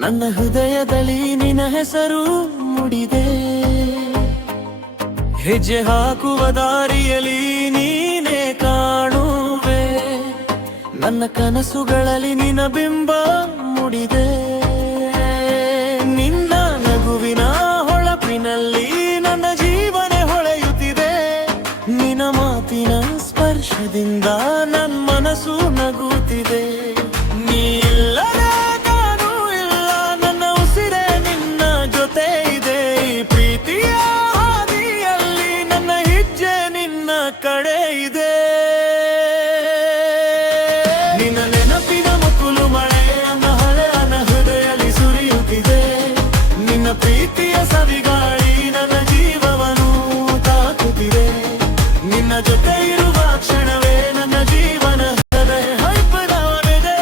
ನನ್ನ ಹೃದಯದಲ್ಲಿ ನಿನ್ನ ಹೆಸರು ಮೂಡಿದೆ. ಹೆಜ್ಜೆ ಹಾಕುವ ದಾರಿಯಲ್ಲಿ ನೀನೇ ಕಾಣುವೆ. ನನ್ನ ಕನಸುಗಳಲ್ಲಿ ನಿನ್ನ ಬಿಂಬ ಮೂಡಿದೆ. ನಿನ್ನ ನಗುವಿನ ಹೊಳಪಿನಲ್ಲಿ ನನ್ನ ಜೀವನ ಹೊಳೆಯುತ್ತಿದೆ. ನಿನ್ನ ಮಾತಿನ ಸ್ಪರ್ಶದಿಂದ ನನ್ನ ಮನಸ್ಸು ನಗುತ್ತಿದೆ. ನೀ ಇಲ್ಲದೆ ನಾನು ಇಲ್ಲ, ನನ್ನ ಉಸಿರೇ ನಿನ್ನ ಜೊತೆ ಇದೆ. ಈ ಪ್ರೀತಿಯ ಹಾದಿಯಲ್ಲಿ ನನ್ನ ಹೆಜ್ಜೆ ನಿನ್ನ ಕಡೆ ಇದೆ. ನಿನ್ನ ನೆನಪಿನ ಮುಕ್ಕುಲು ಮಳೆ ನನ್ನ ಹಳೆಯನ ಹೃದಯದಲ್ಲಿ ಸುರಿಯುತ್ತಿದೆ. ನಿನ್ನ ಪ್ರೀತಿಯ ಸವಿಗಾಳಿ ನನ್ನ ಜೀವವನ್ನು ತಾಕುತ್ತಿದೆ. ನಿನ್ನ ಜೊತೆ ಇರುವ ಕ್ಷಣವೇ ನನ್ನ ಜೀವನ ಹೈಪದವನಿದೆ.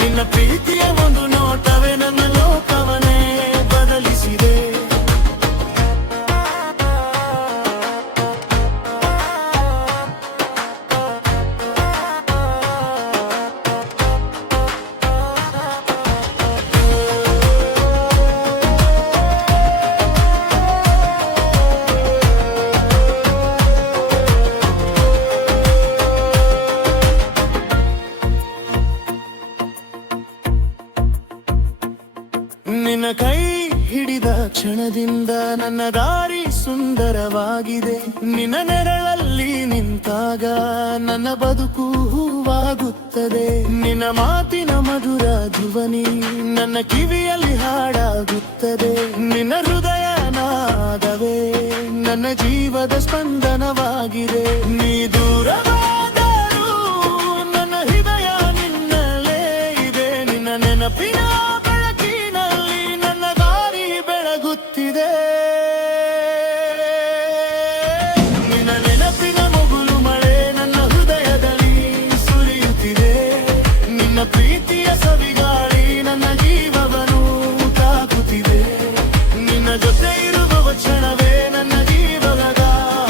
ನಿನ್ನ ಪ್ರೀತಿಯ ಒಂದು ನೋಟವೇ ನನ್ನ ಲೋಕವನ್ನೇ ಬದಲಿಸಿದೆ. ನಿನ್ನ ಕೈ ಹಿಡಿದ ಕ್ಷಣದಿಂದ ನನ್ನ ದಾರಿ ಸುಂದರವಾಗಿದೆ. ನಿನ್ನ ನೆರಳಲ್ಲಿ ನಿಂತಾಗ ನನ್ನ ಬದುಕು ಹೂವಾಗುತ್ತದೆ. ನಿನ್ನ ಮಾತಿನ ಮಧುರ ಧ್ವನಿ ನನ್ನ ಕಿವಿಯಲ್ಲಿ ಹಾಡಾಗುತ್ತದೆ. ನಿನ್ನ ಹೃದಯ ನಾದವೇ ನನ್ನ ಜೀವದ ಸ್ಪಂದನವಾಗಿದೆ. ನೀ ದೂರವಾದರೂ ನನ್ನ ಹೃದಯ ನಿನ್ನಲ್ಲೇ ಇದೆ. ನಿನ್ನ ನೆನಪಿನ ನಿನ್ನ ನೆನಪಿನ ಮುಗುಲು ಮಳೆ ನನ್ನ ಹೃದಯದಲ್ಲಿ ಸುರಿಯುತ್ತಿದೆ. ನಿನ್ನ ಪ್ರೀತಿಯ ಸವಿಗಾಳಿ ನನ್ನ ಜೀವವನ್ನು ತಾಕುತ್ತಿದೆ. ನಿನ್ನ ಜೊತೆ ಇರುವ ಕ್ಷಣವೇ ನನ್ನ ಜೀವನದ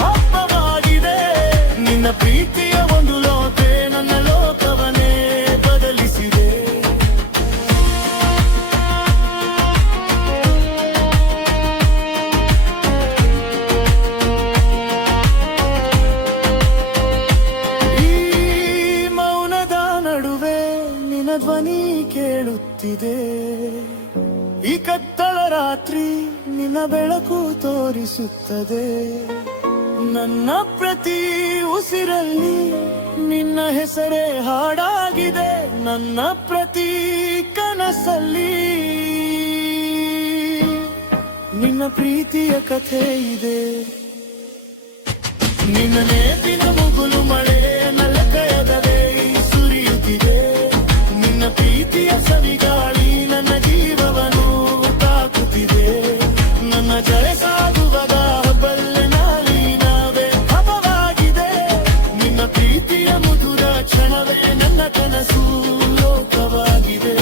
ಹಬ್ಬವಾಗಿದೆ. ನಿನ್ನ ಪ್ರೀತಿಯ ಒಂದು ಲೋಕೆ ನನ್ನ ಲೋಕವನ್ನೇ ಬದಲಿಸಿದೆ. ಧ್ವನಿ ಕೇಳುತ್ತಿದೆ. ಈ ಕತ್ತಲ ರಾತ್ರಿ ನಿನ್ನ ಬೆಳಕು ತೋರಿಸುತ್ತದೆ. ನನ್ನ ಪ್ರತಿ ಉಸಿರಲ್ಲಿ ನಿನ್ನ ಹೆಸರೇ ಹಾಡಾಗಿದೆ. ನನ್ನ ಪ್ರತಿ ಕನಸಲ್ಲಿ ನಿನ್ನ ಪ್ರೀತಿಯ ಕಥೆ ಇದೆ. ನಿನ್ನ ನೆನಪಿನ ಮುಗುಲು ಮಳೆ ನಲಕಯದವೇ ಸುರಿಯುತ್ತಿದೆ. ನಿನ್ನ ಪ್ರೀತಿಯ ಸವಿಗಾಳಿ ನನ್ನ ಜೀವವನ್ನು ತಾಕುತ್ತಿದೆ. ನನ್ನ ಜಳೆ ಸಾಗುವಾಗ ಬಲ್ಲೆ ನಾವೇ ಹಬ್ಬವಾಗಿದೆ. ನಿನ್ನ ಪ್ರೀತಿಯ ಮಧುರ ಕ್ಷಣವೇ ನನ್ನ ಕನಸು ಲೋಕವಾಗಿದೆ.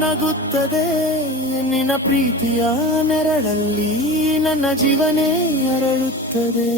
ನಗುತ್ತದೆ. ನಿನ್ನ ಪ್ರೀತಿಯ ನೆರಳಲ್ಲಿ ನನ್ನ ಜೀವನೇ ಅರಳುತ್ತದೆ.